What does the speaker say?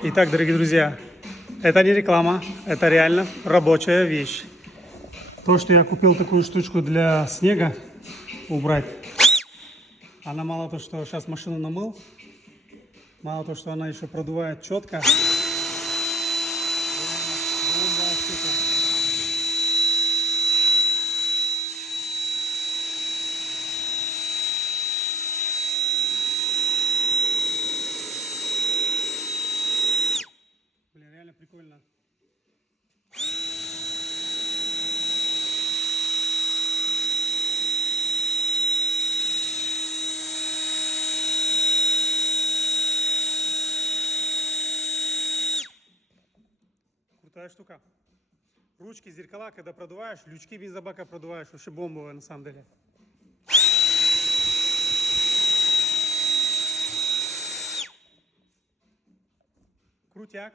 Итак, дорогие друзья, это не реклама, это реально рабочая вещь. То, что я купил такую штучку для снега убрать, она мало то, что сейчас машину намыл, мало то, что она еще продувает четко. Блин, реально прикольно. Крутая штука. Ручки, зеркала, когда продуваешь, лючки бензобака продуваешь, вообще бомбовые на самом деле. Крутяк.